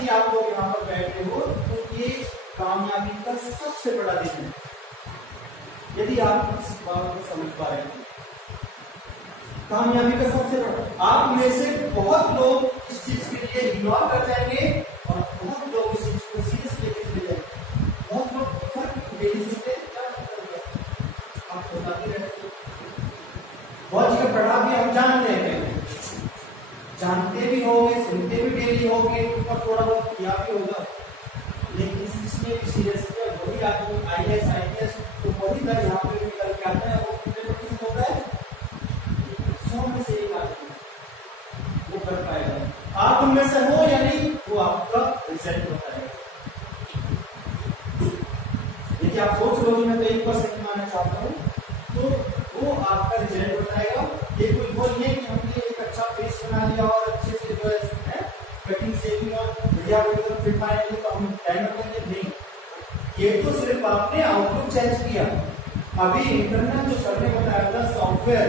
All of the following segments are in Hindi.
यदि आप लोग यहाँ पर बैठे हो तो ये कामयाबी का सबसे बड़ा दिन है, यदि आप इस बात को समझ पा रहे हैं। कामयाबी का सबसे बड़ा, आप में से बहुत लोग इस चीज के लिए इग्नोर कर जाएंगे और बहुत लोग इस चीज को सीरियस लेके चले जाएंगे। बहुत लोग डेली सुनते आप बताते रहते, बहुत जगह पढ़ा भी हम जानते हैं, जानते भी होंगे, सुनते भी डेली होंगे और थोड़ा बहुत किया भी होगा, लेकिन इसमें भी सीरियस है। वही आपको IAS IPS तो वही तरह यहाँ पे निकल के आता है, वो कितने प्रतिशत होता है? 100 में से 1 आदमी वो कर पाएगा। आप उनमें से हो या नहीं, वो आपका रिजल्ट होता है। यदि आप सोच लो मैं तो 1% मानना चाहता हूँ, तो वो आपका रिजल्ट बताएगा। ये कोई वो नहीं है कि हमने एक अच्छा फेस बना लिया और अच्छे से जो है कटिंग सेविंग और बढ़िया फिट फाइन तो हम टाइम करेंगे, नहीं। ये तो सिर्फ आपने आउटलुक चेंज किया। अभी इंटरनल जो सर ने बताया था सॉफ्टवेयर,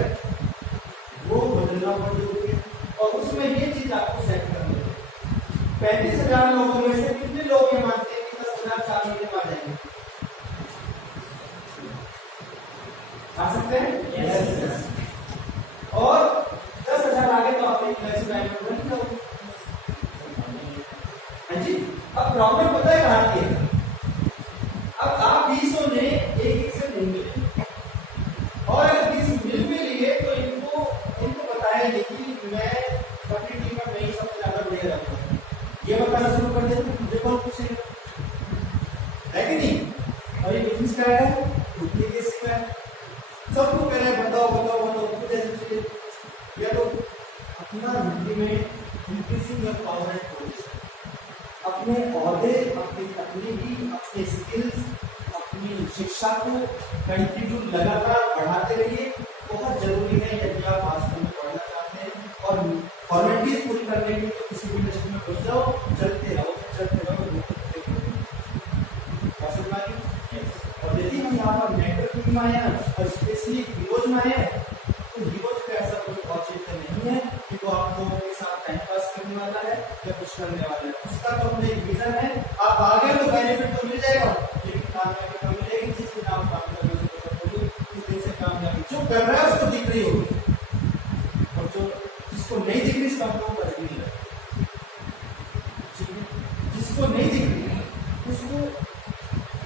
वो बदलना बहुत जरूरी है और उसमें ये चीज आपको सेट करनी है। 35,000 लोगों में से कितने लोग ये मानते हैं कि 10,000 4 महीने में आ जाएंगे? आ सकते हैं? yes. और 10,000 आगे तो आपने फ्लेक्स डायमंड बन जाओगे। हाँ जी, अब प्रॉब्लम पता है कहाँ की है? अब आप 20 ने एक से नहीं मिले और अगर 20 मिल भी लिए तो इनको पता है कि मैं अपनी टीम में नहीं सबसे ज्यादा बढ़िया रहता हूँ, ये बताना शुरू कर देते मुझे कौन पूछेगा, है कि नहीं? और ये बिजनेस का है, डुप्लीकेसी का है, सबको कह रहे हैं बताओ बताओ बताओ कुछ ऐसे या तो अपना increasing your power and position, अपने ओहदे, अपनी तकनीकी, अपने स्किल्स, अपनी शिक्षा को कंटिन्यू लगातार बढ़ाते रहिए। बहुत जरूरी है यदि आप वास्तव में पढ़ना चाहते हैं और फॉर्मेलिटीज पूरी करने के लिए तो किसी भी इंडस्ट्री में घुस जाओ, चलते रहो। और यदि हम यहाँ पर नेटवर्किंग में आए और स्पेशली हीरोज में आए तो हीरोज का ऐसा कोई औचित्य नहीं है कि वो आप लोगों के साथ टाइम पास करने वाला है या कुछ करने वाला है। उसका तो अपने एक विजन है, आप आगे तो बेनिफिट तो मिल जाएगा, लेकिन कामयाबी तो मिलेगी जिस दिन आप काम कर रहे हो, इस दिन से कामयाबी जो कर रहा है उसको दिख रही होगी और जो जिसको नहीं दिख रही इसका काम कर रही है, जिसको नहीं दिख रही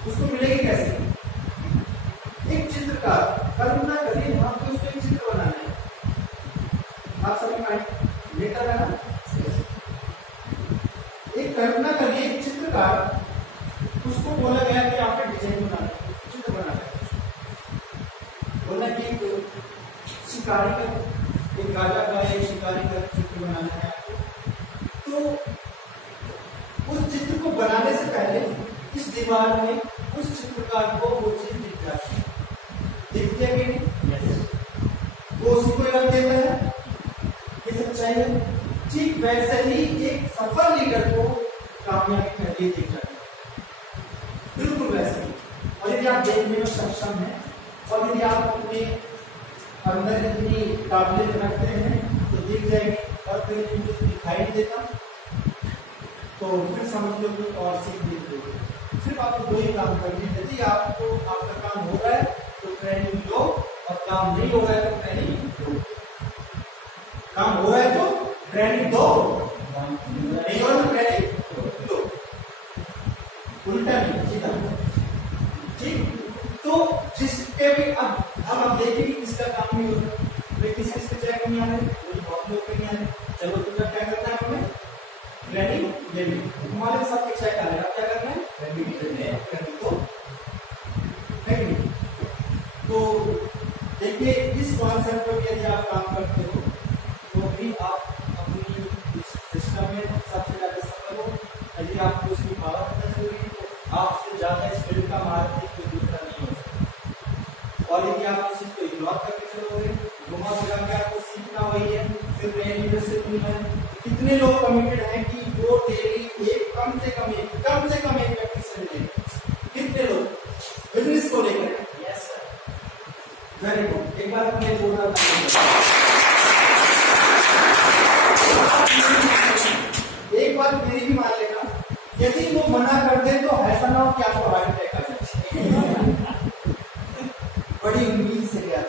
उसको मिलेगी कैसे? एक चित्रकार कल्पना करिए, वहां पे उसको एक चित्र बनाना है, आप सभी माइंड लेकर है ना? एक कल्पना करिए, एक चित्रकार, उसको बोला गया कि आपने डिजाइन बनाना है, चित्र बनाना है, बोला कि एक शिकारी का, एक राजा का, एक शिकारी का चित्र बनाना है आपको। तो उस चित्र को बनाने से पहले इस दीवार में उस चित्रकार को वो चीज दिख जाती है, दिखती है कि नहीं? वो उसी को रख देता है, ये सच्चाई है। ठीक वैसे ही एक सफल लीडर को कामयाबी पहले दिख जाती है, बिल्कुल वैसे ही। और यदि आप देखने में सक्षम हैं और यदि आप अपने अंदर इतनी काबिलियत रखते हैं तो दिख जाएगी, और फिर मुझे दिखाई नहीं देता तो फिर समझ लो कि और सीख देख लोगे। सिर्फ आपको 2 ही काम करने हैं, यदि आपको आपका काम हो रहा है तो ट्रेनिंग लो, और काम नहीं हो रहा है तो ट्रेनिंग दो। काम हो रहा है तो ट्रेनिंग दो, नहीं हो रहा तो ट्रेनिंग दो, उल्टा नहीं, सीधा। ठीक, तो जिसके भी अब देखेंगे किसका काम नहीं हो रहा, किसके चेक नहीं आ रहे, बहुत लोग नहीं आ रहे, चलो तुमने क्या करना है, हमें ट्रेनिंग लेनी, हमारे साथ एक चेक आ रहा है, क्या करना है, ट्रेनिंग दो, है कि नहीं? तो देखिए इस कॉन्सेप्ट पर यदि आप काम करते हो तो भी आप अपनी सिस्टम में सबसे ज्यादा सफल हो। यदि आपको उसकी पावर पता चलेगी तो आपसे ज्यादा इस फील्ड का मार्ग कोई दूसरा नहीं हो सकता। और यदि आप इस चीज को इग्नोर करके चलोगे, घुमा फिरा के आपको सीखना वही है, फिर नए लीडरशिप मिलना है। कितने लोग कमिटेड हैं कि वो डेली एक कम से कम एक व्यक्ति से मिलेंगे? कितने लोग बिजनेस को लेकर? Yes sir, very good. एक बार हमने बोला एक बात मेरी भी मान लेना, मना कर दे तो ऐसा ना हो कि आपको हार्ट अटैक आ जाए। बड़ी उम्मीद से गया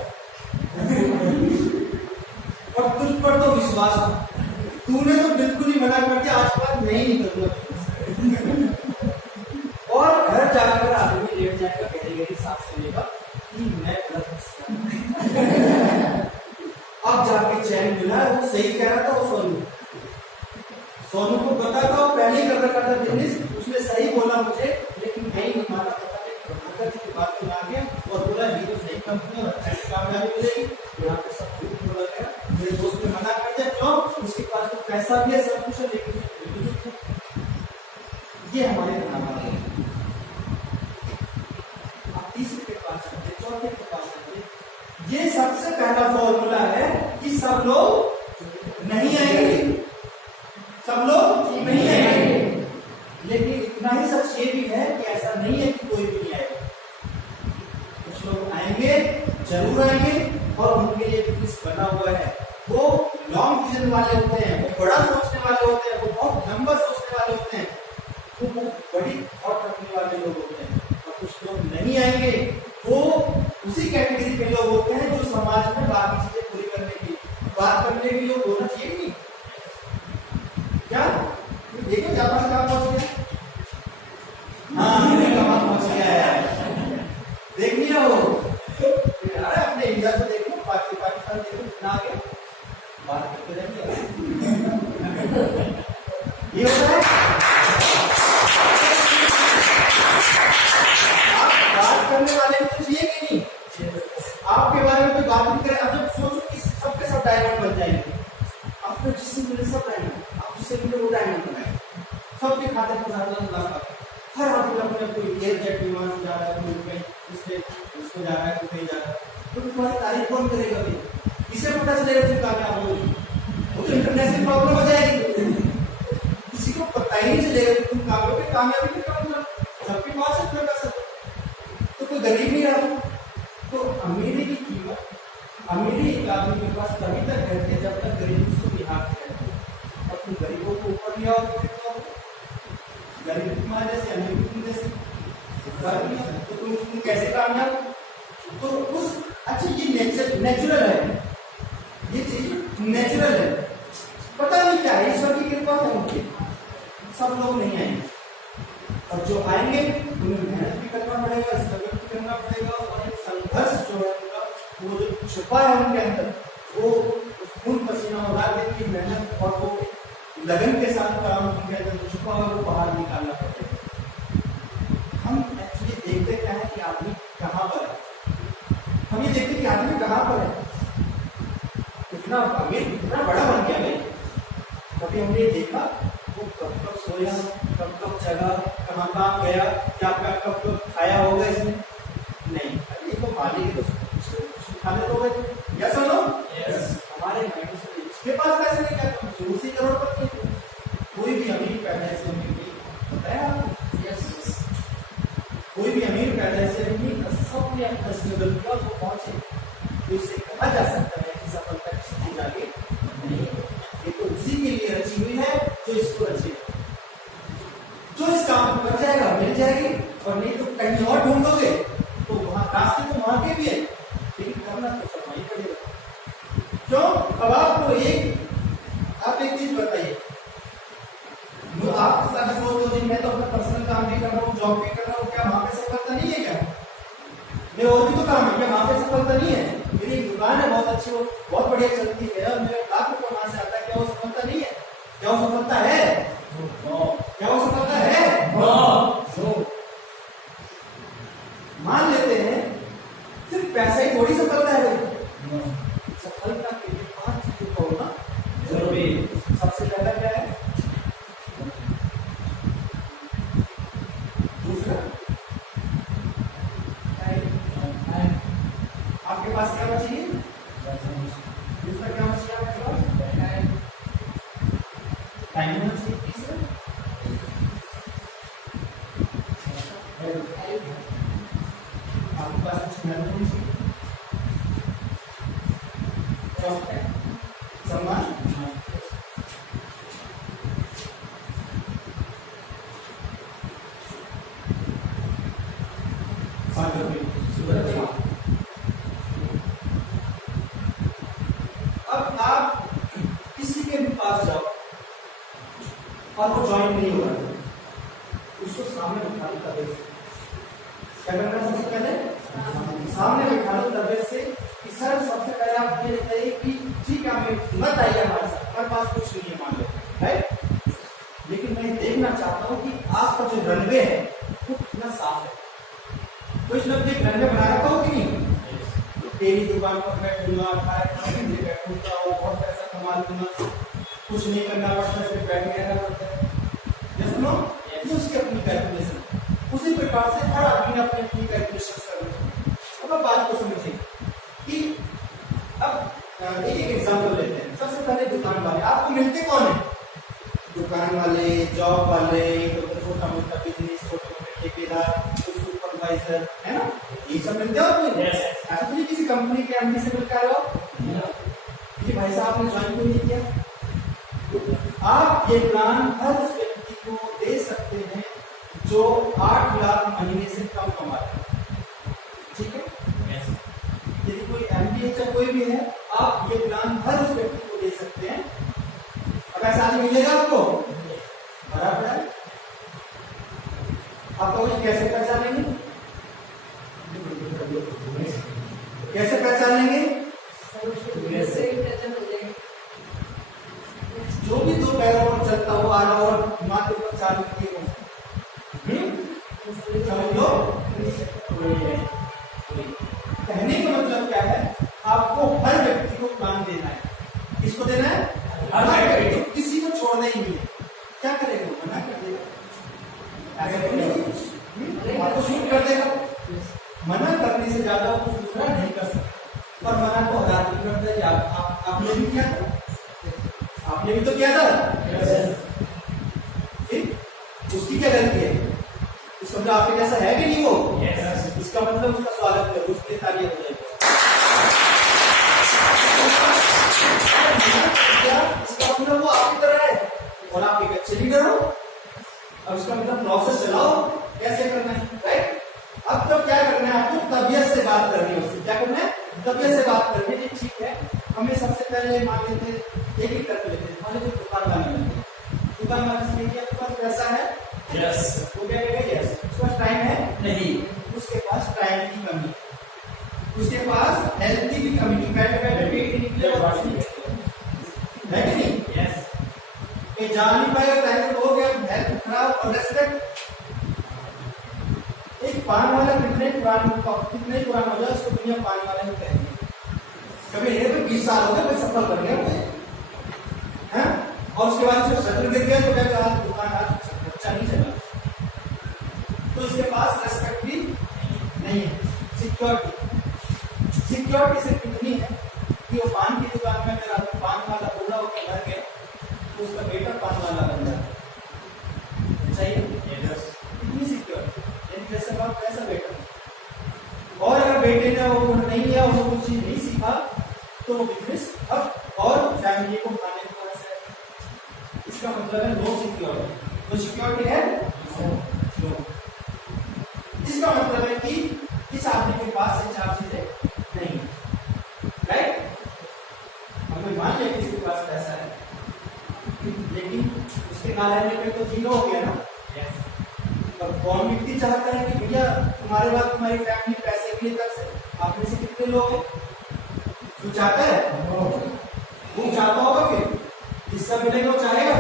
और तुझ पर तो विश्वास था, तूने तो बिल्कुल ही मना कर दिया, आज के बाद नहीं निकलूंगा। और घर जाकर आदमी लेट जाएगा, गहरी गहरी सांस लेगा कि मैं अब जाके चैन मिला। वो सही कह रहा था, वो सोनू को पता था, वो पहले ही कर रखा था बिजनेस, उसने सही बोला मुझे, लेकिन मैं ही माना पता नहीं की बात में आ गया और बोला हीरो सही कंपनी और अच्छी कामयाबी मिलेगी। यहाँ पे सब झूठ बोला गया, मेरे दोस्त ने मना कर दिया, क्यों? उसके पास तो पैसा भी है, सब कुछ है, लेकिन ये हमारे धनाभाग है। आप तीसरे के पास आते, चौथे के पास आते, ये सबसे पहला फॉर्मूला है कि सब लोग नहीं आएंगे, सब लोग नहीं आएंगे, लेकिन इतना ही सच ये भी है कि ऐसा नहीं है कि कोई भी नहीं आएगा। कुछ लोग आएंगे, जरूर आएंगे, और उनके लिए बिजनेस बना हुआ है। वो लॉन्ग विजन वाले होते हैं, वो बड़ा सोचने वाले होते हैं, वो बहुत लंबा सोचने वाले होते हैं, वो बहुत बड़ी थॉट रखने वाले लोग होते हैं। और कुछ लोग नहीं आएंगे, वो उसी कैटेगरी के लोग होते हैं जो समाज में बाकी चीजें पूरी करने की बात करने के लिए होना चाहिए नहीं क्या? देखो जापान कहाँ पहुंच गया, हाँ कहाँ पहुंच गया है, देख लिया हो। अरे अपने इंडिया को देखो, पाकिस्तान देखो कितना आ गया, बात करते रहेंगे। ये होता है, आप बात करने वाले को चाहिए कि नहीं, आपके बारे में कोई बात नहीं करे। अब जब सोचो कि सबके सब डायमंड बन जाएंगे, आपको जिससे मिले सब डायमंड, आप जिससे मिले वो डायमंड बनाए, सबके खाते में लाख, हर आदमी अपने कोई एयरजेट विमान से जा रहा है, कोई उसको जा रहा है, कोई कहीं जा रहा है, तो तुम्हारी तारीफ कौन करेगा भाई? किसे पता चलेगा तुम कामयाब हो? वो तो इंटरनेशनल प्रॉब्लम हो जाएगी, किसी को पता ही नहीं चलेगा कि तुम कामयाबी नहीं करूंगा, सबके पास है तुम्हें पैसा, तो कोई गरीब नहीं रहा। तो अमीरी की कीमत, अमीरी एक आदमी के पास तभी तक रहती है जब तक गरीब उसको बिहार रहते हैं, और तुम गरीबों को ऊपर लिया गरीब तुम्हारे जैसे, अमीर तुम जैसे, तो तुम कैसे कामयाब? तो उस अच्छा ये नेचुरल है, ये चीज नेचुरल है, पता नहीं क्या है, ईश्वर की कृपा है उनकी, सब लोग नहीं आएंगे, और जो आएंगे उन्हें मेहनत भी करना पड़ेगा, स्ट्रगल भी करना पड़ेगा, और एक संघर्ष जो है उनका, वो जो छुपा है उनके अंदर, वो खून पसीना और रात की मेहनत और वो लगन के साथ काम उनके अंदर छुपा हुआ वो बाहर निकालना पड़ेगा। हम एक्चुअली देखते क्या है कि आदमी कहाँ पर है, हम ये देखते कि आदमी कहाँ पर है, कितना अमीर कितना बड़ा बन गया भाई, कभी हमने ये देखा वो कब कब सोया, कब कब जगा, कहाँ कहाँ गया, क्या क्या कब कब खाया होगा इसने, नहीं, अरे वो मालिक है, तो खाने तो गए, या सुनो हमारे इसके पास पैसे नहीं, क्या उसी करोड़पति है, कोई भी अमीर पैदा ऐसे नहीं पता है आपको, कोई भी अमीर पैदा ऐसे नहीं, सबने अपना स्ट्रगल किया वो पहुंचे, तो इससे कहा जा सकता है कि सफलता किसी चीज आगे नहीं है, ये तो उसी के लिए रची हुई है जो इसको रचेगा, जो इस काम को कर जाएगा मिल जाएगी, और नहीं तो कहीं और ढूंढोगे तो वहां रास्ते तो वहां के भी है, लेकिन करना तो सब वहीं पड़ेगा। क्यों? अब आपको आप एक चीज बताइए, आप सारे सोच दिन मैं तो अपना पर्सनल काम भी कर रहा हूँ, जॉब भी कर रहा हूँ, क्या वहां पे सफलता नहीं है? क्या मेरे और भी तो काम है, क्या वहां पे सफलता नहीं है? मेरी एक दुकान है बहुत अच्छी, वो बहुत बढ़िया चलती है, और मेरा लाख रुपये वहां से आता है, क्या वो सफलता नहीं है? क्या वो सफलता है? क्या वो सफलता है? मान लेते हैं सिर्फ पैसा ही थोड़ी सफलता है भाई, सफलता के लिए 5 चीजों का होना जरूरी है। सबसे पहला क्या है? दूसरा आपके पास क्या चाहिए? दूसरा क्या चाहिए आपके पास? टाइम होना चाहिए। तीसरा आपके पास कुछ मेहनत होनी चाहिए। चौथा सम्मान। ₹5। अब आप किसी के भी पास जाओ और वो ज्वाइन नहीं हो रहा, उसको सामने बिठा लो तबे से। क्या करना है सबसे पहले? सामने बिठा लो तबे से कि सर सबसे पहले आप ये बताइए कि ठीक है हमें मत आइए हमारे साथ, हमारे पास कुछ नहीं है मान लो, राइट, लेकिन मैं देखना चाहता हूँ कि आपका जो रनवे है वो कितना साफ है। तो इस लोग एक रनवे बना रखा हो कि नहीं? तेरी दुकान पर बैठूंगा, बैठूंगा और बहुत पैसा कमा लूंगा, कुछ नहीं करना पड़ता, सिर्फ बैठे रहना पड़ता है। सुनो, उसकी अपनी कैलकुलेशन, उसी प्रकार से हर आदमी ने अपनी अपनी कैलकुलेशन करनी। अब बात को समझिए कि अब एक एग्जाम्पल लेते हैं। सबसे पहले दुकान वाले आपको मिलते कौन है? दुकान वाले, जॉब वाले, छोटा मोटा बिजनेस, छोटे मोटे ठेकेदार, सुपरवाइजर, है ना, ये सब मिलते हो आपको? ऐसा तो नहीं किसी कंपनी के एमडी से मिल कर आओ कि भाई साहब ने ज्वाइन क्यों नहीं किया। आप ये प्लान हर उस व्यक्ति को दे सकते हैं जो 8 लाख महीने से कम कमाता है, ठीक है? यदि कोई एमडी कोई भी है, आप ये प्लान हर उस व्यक्ति को दे सकते हैं। अब ऐसा आज मिलेगा आपको बराबर है। आप कहोगे कैसे पहचानेंगे? कैसे पहचानेंगे? जो भी 2 पैरों पर चलता हो, आ रहा हो, माथे पर चालू किए हो, समझ लो। कहने का मतलब क्या है? आपको हर व्यक्ति को प्लान देना है। किसको देना है? हर व्यक्ति को, किसी को छोड़ना ही नहीं है। क्या करेगा? मना कर देगा, ऐसा तो नहीं, आपको शूट कर देगा। मना करने से ज्यादा कुछ दूसरा नहीं कर सकता, और मना को हर आदमी करता है। आपने भी किया था, आपने भी तो किया था, उसकी क्या गलती है? इसका मतलब आपके जैसा है कि नहीं वो? इसका मतलब उसका स्वागत करो, उसके तालियां हो जाएगी। इसका मतलब वो आपकी तरह है और आप एक अच्छे लीडर हो। अब इसका मतलब प्रोसेस चलाओ, कैसे करना है, राइट? अब तो क्या करना है? आपको तबीयत से बात करनी है उससे। क्या करना है? तबीयत से बात करनी है। ठीक है, हमें सबसे पहले मान लेते एक करके लेते हैं। मान लेते दुकान वाले मिलते हैं, दुकान वाले से आपके पास पैसा है? यस। वो क्या कहेगा? यस। उसके पास टाइम है? नहीं। उसके पास टाइम की कमी, उसके पास हेल्थ की भी कमी, बैठे बैठे पेट निकले है कि नहीं? यस। ये जान नहीं पाएगा, टाइम हो गया, हेल्थ खराब और रेस्पेक्ट। एक पान वाला कितने पुराना हो जाए उसको दुनिया पान वाला ही कहती है। कभी नहीं तो 20 साल हो गए, कोई सफल कर गया हैं, और उसके बाद जब शटर गिर गया तो क्या आज दुकान आज अच्छा नहीं चला। तो इसके पास रेस्पेक्ट भी नहीं है। सिक्योरिटी सिर्फ इतनी है कि वो पान की दुकान में अगर पान वाला बूढ़ा होकर घर गए तो उसका बेटा पान वाला बन जाता चाहिए। इतनी सिक्योरिटी, जैसे बाप वैसा बेटा। और अगर बेटे ने वो नहीं लिया, उसको कुछ चीज नहीं सीखा, तो वो बिजनेस अब और फैमिली को खाने की वजह से। इसका मतलब है नो सिक्योरिटी। तो सिक्योरिटी है नो। इसका मतलब है कि इस आदमी के पास ये 4 चीजें नहीं, राइट? हमें मान लिया किसी के पास पैसा है, लेकिन उसके ना रहने पे तो 0 हो गया ना। और कौन व्यक्ति चाहता है कि भैया तुम्हारे बाद तुम्हारी फैमिली पैसे के लिए तरसे? आप में से कितने लोग हैं? तू चाहता है? वो चाहता होगा, फिर जिसका मिलेगा वो चाहेगा।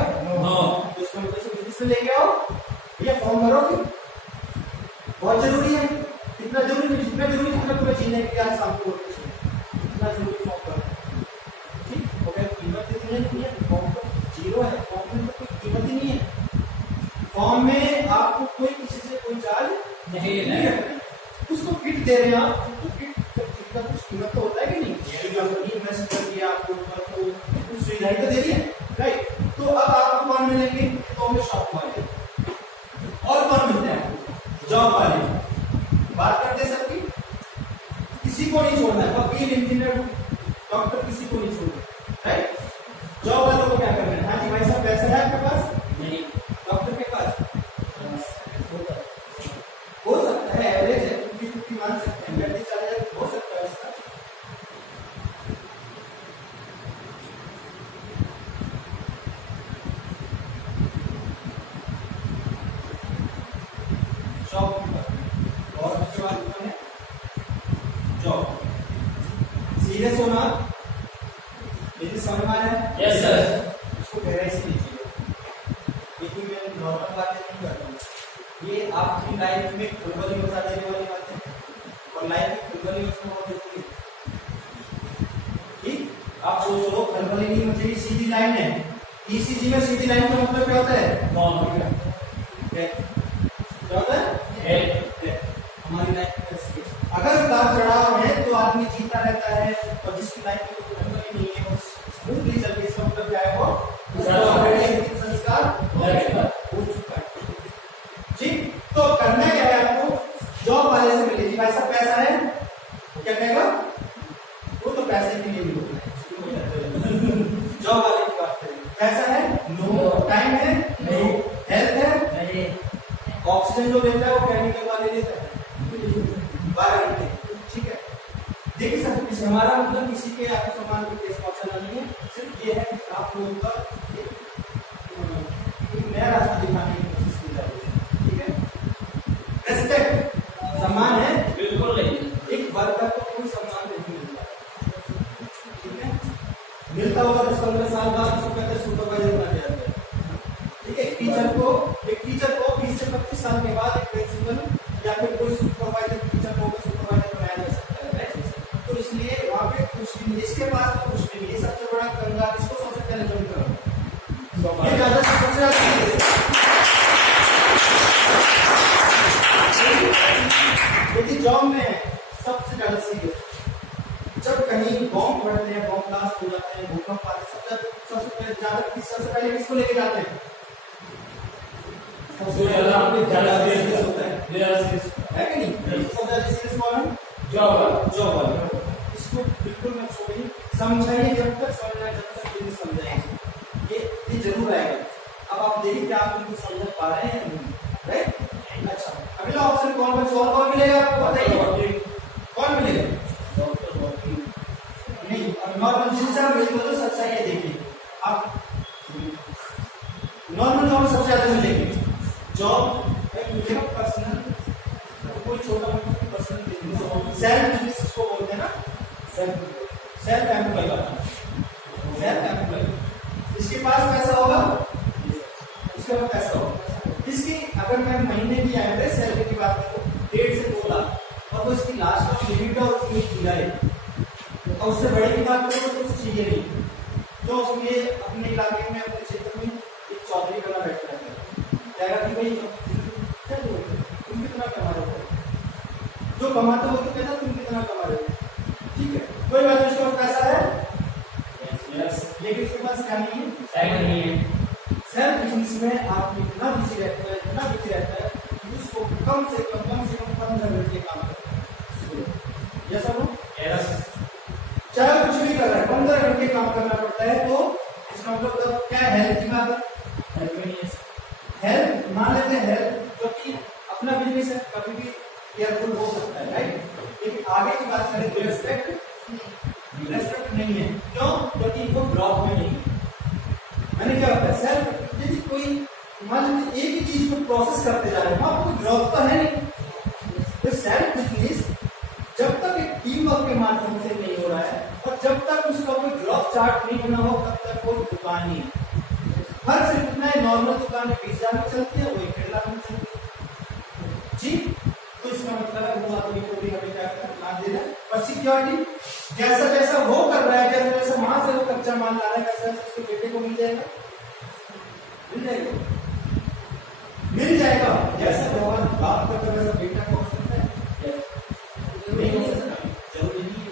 तो इसका मतलब से बिजनेस में लेके आओ भैया, फॉर्म करो। फिर बहुत जरूरी है, इतना जरूरी नहीं, जितना जरूरी है तुम्हें जीने के लिए शाम को इतना जरूरी फॉर्म करो। ठीक हो गया? कीमत इतनी नहीं है, फॉर्म तो 0 है, फॉर्म में तो कोई कीमत ही नहीं है। फॉर्म में आपको कोई किसी से कोई चार्ज नहीं है। उसको किट दे रहे हैं आप, तो किट का कुछ कीमत तो होता है कि नहीं? इन्वेस्ट कर दिया आपको, कुछ सुविधाएं तो दे रही है, राइट? तो अब आपको कौन मिलेंगे? तो हमें शॉप वाले। और कौन मिलते हैं? जॉब वाले। बात करते सबकी, किसी को नहीं छोड़ना है, वकील, इंजीनियर, डॉक्टर, किसी को नहीं छोड़ना, राइट? जॉब वालों को क्या करना है? हाँ जी भाई साहब, पैसा है आपके पास? नहीं। डॉक्टर के पास हो सकता है, एवरेज है, 50-50 जॉब की बात है। और उसके बाद कौन है जॉब। सीरियस होना, यदि समझ में आ रहा है? Yes sir. उसको गहराई से लीजिए, लेकिन मैं नॉर्मल बातें नहीं करता हूँ, ये आपकी लाइफ में खलबली मचा देने वाली बातें हैं और लाइफ में खलबली मचना बहुत जरूरी है। ठीक, आप सोच लो खलबली नहीं मचेगी, सीधी लाइन है। ईसीजी में सीधी लाइन का मतलब क्या होता है? नॉर्मल क्या होता है? हमारी लाइफ में ऐसी है। अगर उतार चढ़ाव है तो आदमी जीता रहता है, और जिसकी लाइफ में कोई खलबली नहीं है वो स्मूथली चल के, इसका मतलब क्या है? वो ऑलरेडी संस्कार हो चुका है। ठीक, तो करना क्या है आपको? जॉब वाले से मिले जी, भाई साहब पैसा है, क्या कहेगा? वो तो पैसे के लिए भी होता है। जॉब वाले की बात करें, पैसा है? नो। टाइम है? नो। हेल्थ है? नहीं। ऑक्सीजन जो लेता है वो केमिकल वाले लेता है 12 घंटे। ठीक है, देखिए सर, इस हमारा मतलब किसी के आपको सामान को केस पहुंचाना नहीं है, सिर्फ ये है कि आप लोगों का एक नया रास्ता दिखाने की कोशिश की जा रही है। ठीक है, रेस्पेक्ट, सम्मान है? बिल्कुल नहीं। एक वर्कर को कोई सम्मान नहीं मिलता। ठीक है, मिलता होगा 10-15 साल बाद, उसको कहते हैं सुपरवाइजर बना दिया जाता है। ठीक है, एक टीचर को 20 से 25 साल के बाद एक प्रिंसिपल या फिर कोई सुपरवाइजर टीचर को सुपरवाइजर बनाया जा सकता है। तो इसलिए वहां पे कुछ नहीं, इसके पास तो कुछ नहीं, ये सबसे बड़ा कंगाल, इसको सबसे पहले ज्वाइन करो, ये ज्यादा सबसे ज्यादा यदि जॉब में सबसे ज्यादा सीरियस, जब कहीं बॉम्ब पड़ते हैं, बॉम्ब ब्लास्ट हो जाते हैं, भूकंप आते हैं, सबसे पहले किसको लेके जाते हैं? सबसे ज्यादा सीरियस होता है कि नहीं? सबसे ज्यादा सीरियस कौन है? जॉब वाला। इसको बिल्कुल मत छोड़िए, समझाइए जब तक समझना, जब तक ये समझाएंगे ये जरूर आएगा। अब आप देखिए क्या आप उनको समझ पा रहे हैं या नहीं, राइट? अच्छा, अगला ऑप्शन कौन बचा? और कौन मिलेगा आपको बताइए, कौन मिलेगा? नहीं, नॉर्मल जिनसे आप बिल्कुल तो सच्चाई है। देखिए आप नॉर्मल जॉब सबसे ज्यादा मिलेगी। जॉब एक मिलेगा पर्सनल, कोई छोटा मोटा पर्सनल बिजनेस, सेल्फ बिजनेस इसको बोलते हैं ना, सेल्फ एम्प्लॉय वाला, सेल्फ एम्प्लॉय। इसके पास पैसा होगा, इसके पास पैसा होगा। इसकी अगर मैं महीने की एवरेज सैलरी की बात करूं 1.5 से 2 लाख, और वो इसकी लास्ट में लिमिट है उसमें जीरा है, और उससे बड़े की बात करूं तो कुछ चाहिए नहीं, तो उसके अपने इलाके में, अपने क्षेत्र में एक चौधरी बना बैठा रहता है, कहेगा कि भाई तुम कितना कमा रहे हो, जो कमाते हो तो कहता तुम कितना कमा रहे हो। ठीक है, कोई बात नहीं, उसके पास पैसा है, लेकिन उसके पास क्या नहीं है? सेल्फ बिजनेस में आप इतना बिजी रहता है, इतना बिजी रहता है कि उसको कम से कम 15 घंटे काम करना है। यस और नो? चाहे कुछ भी कर रहा है, 15 घंटे काम करना पड़ता है। तो इसका मतलब क्या? हेल्थ की बात है। हेल्थ मान लेते हैं, हेल्थ जो कि अपना बिजनेस है, कभी भी केयरफुल हो सकता है, राइट? लेकिन आगे की बात करें तो रेस्पेक्ट नहीं है। क्यों? क्योंकि वो ड्रॉप में नहीं है। मैंने क्या होता है, सेल्फ यदि कोई मान लीजिए एक ही चीज को प्रोसेस करते जा रहे हैं, वहां कोई ड्रॉप तो है नहीं। तो सेल्फ बिजनेस जब तक एक टीम वर्क के माध्यम से नहीं हो रहा है, और जब तक उसका कोई ड्रॉप चार्ट नहीं बना हो, तब तक कोई दुकान नहीं है। हर से कितना है? नॉर्मल दुकान में 20,000 में चलती है, वो 1.5 लाख में चलती है। जी, तो इसका मतलब है वो आदमी को भी हमें क्या करना देना, और सिक्योरिटी जैसा जैसा वो कर रहा है, जैसा जैसा वहां से वो कच्चा माल ला रहा है, वैसा वैसा उसके बेटे को मिल जाएगा, मिल जाएगा। जैसा भगवान बाप करता है वैसा बेटा को हो सकता है, नहीं हो सकता, जरूरी नहीं है।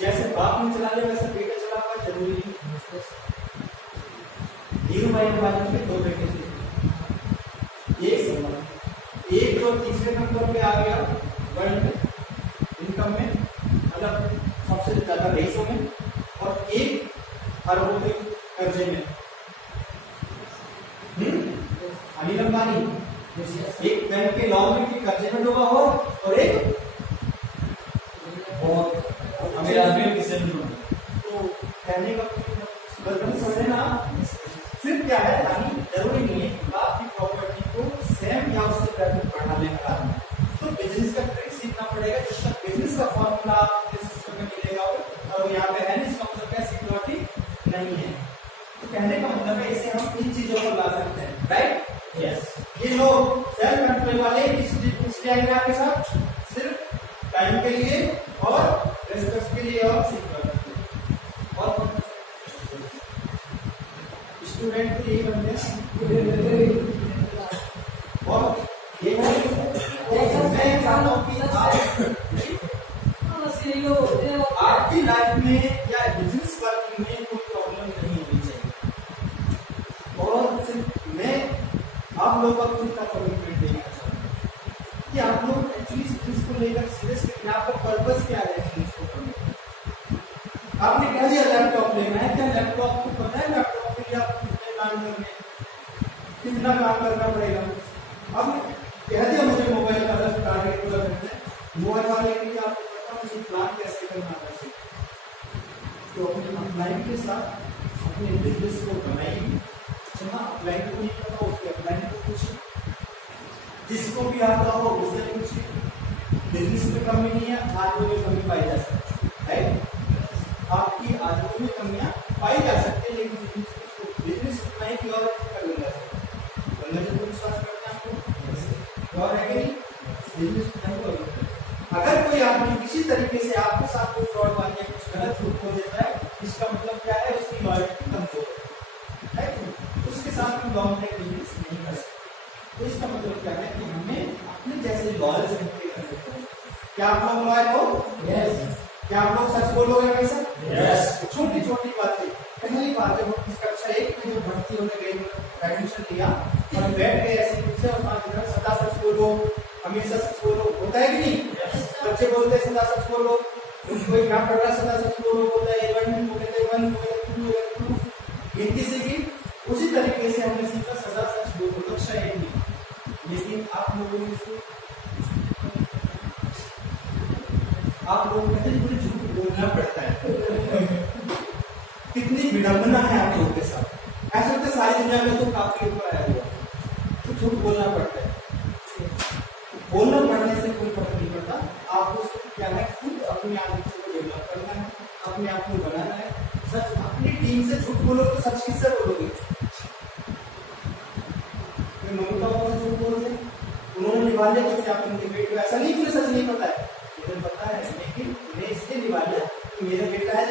जैसे बाप ने चला लिया वैसा बेटा चला हुआ, जरूरी नहीं। धीरूभाई अंबानी के 2 बेटे थे, एक जो तीसरे नंबर पे आ गया वर्ल्ड में इनकम में, मतलब सबसे ज्यादा रईसों में, और एक अरबों के कर्जे में। अनिल अंबानी एक बैंक के लॉन के कर्जे में डूबा हो, और एक अमीर आदमी किसे तो कहने का समझे ना, सिर्फ क्या है, जरूरी नहीं है कि आपकी प्रॉपर्टी को सेम या उससे बेहतर बढ़ा बनाने का काम है। तो बिजनेस का ट्रिक सीखना पड़ेगा, जिसका बिजनेस का फॉर्मूला आपके सिस्टम में मिलेगा और वो यहाँ पे है नहीं, इसका मतलब क्या सिक्योरिटी नहीं है। तो कहने का मतलब है इसे हम इन चीजों को ला सकते हैं, राइट? यस। ये जो सेल्फ कंट्रोल वाले इस डायग्राम के साथ सिर्फ टाइम के लिए और रिसर्च के लिए और सिक्योरिटी के लिए और स्टूडेंट को यही बनते हैं। और ये मैं चाहता हूँ कि आपकी लाइफ में या बिजनेस वर्किंग में कोई प्रॉब्लम नहीं होनी चाहिए, और सिर्फ मैं आप लोगों का खुद का कमिटमेंट देना चाहता हूँ कि आप लोग एक्चुअली बिजनेस को लेकर सीरियस कितना, आपका पर्पस क्या है बिजनेस को करने का। आपने कह दिया लैपटॉप लेना है, क्या लैपटॉप को पता है लैपटॉप के लिए आप कितने काम करने, कितना काम करना पड़ेगा? आपने कह दिया मुझे मोबाइल का टारगेट पूरा करना है, मोबाइल वाले के लिए आपको पता मुझे प्लान कैसे करना है। तो अपने अपलाइन के साथ अपने बिजनेस को बनाइए, जहाँ अपलाइन को नहीं पता उसके अपलाइन को पूछिए, जिसको भी आता हो उससे पूछिए। बिजनेस में कमी नहीं है, आदमी में कमी पाई जा सकती है, आपकी आदतों में कमियां पाई जा सकती है, लेकिन बिजनेस नहीं की और कर लेना चाहिए। विश्वास करते हैं आपको और है कि नहीं, बिजनेस नहीं करोगे। अगर कोई आदमी किसी तरीके से आपके साथ कोई फ्रॉड वाली या कुछ गलत झूठ बोल देता है, इसका मतलब क्या है, उसकी लॉयल्टी कमजोर है, उसके साथ हम लॉन्ग टाइम बिजनेस नहीं कर सकते। तो इसका मतलब क्या है कि हमें अपने जैसे लॉयल से करना चाहिए। क्या आप लोग लॉयल हो? यस। क्या आप लोग सच बोलोगे हमेशा? यस। छोटी छोटी बातें, पहली बात जब हम कक्षा 1 में जो भर्ती होने गए, एडमिशन लिया और बैठ गए ऐसे पूछे और सदा सच बोलो, हमेशा सच बोलो, होता है कि नहीं? बच्चे बोलते हैं सदा सच बोलो, कोई काम कर रहा है सदा सच बोलो, बोलता है 1 2 गिनती से भी उसी तरीके से हमने सीखा सदा सच बोलो कक्षा 1 में। लेकिन आप लोगों ने आप लोगों को मुझे झूठ बोलना पड़ता है। कितनी विडंबना है आप लोगों के साथ, ऐसा लगता है सारी दुनिया में तो काफी ऊपर आया हुआ, तो झूठ बोलना पड़ता है। बोलना पड़ने से कोई फर्क नहीं पड़ता, आपको क्या है खुद अपने आदतों को डेवलप करना है, अपने आप को बनाना है। सच अपनी टीम से झूठ बोलो तो सच किससे बोलोगे? मम्मी पापा से झूठ बोल रहे, उन्होंने निभा लिया तो क्या उनके बेटे को ऐसा नहीं, मुझे सच नहीं पता है, मुझे पता है, लेकिन मैं इसलिए निभा लिया कि मेरा बेटा है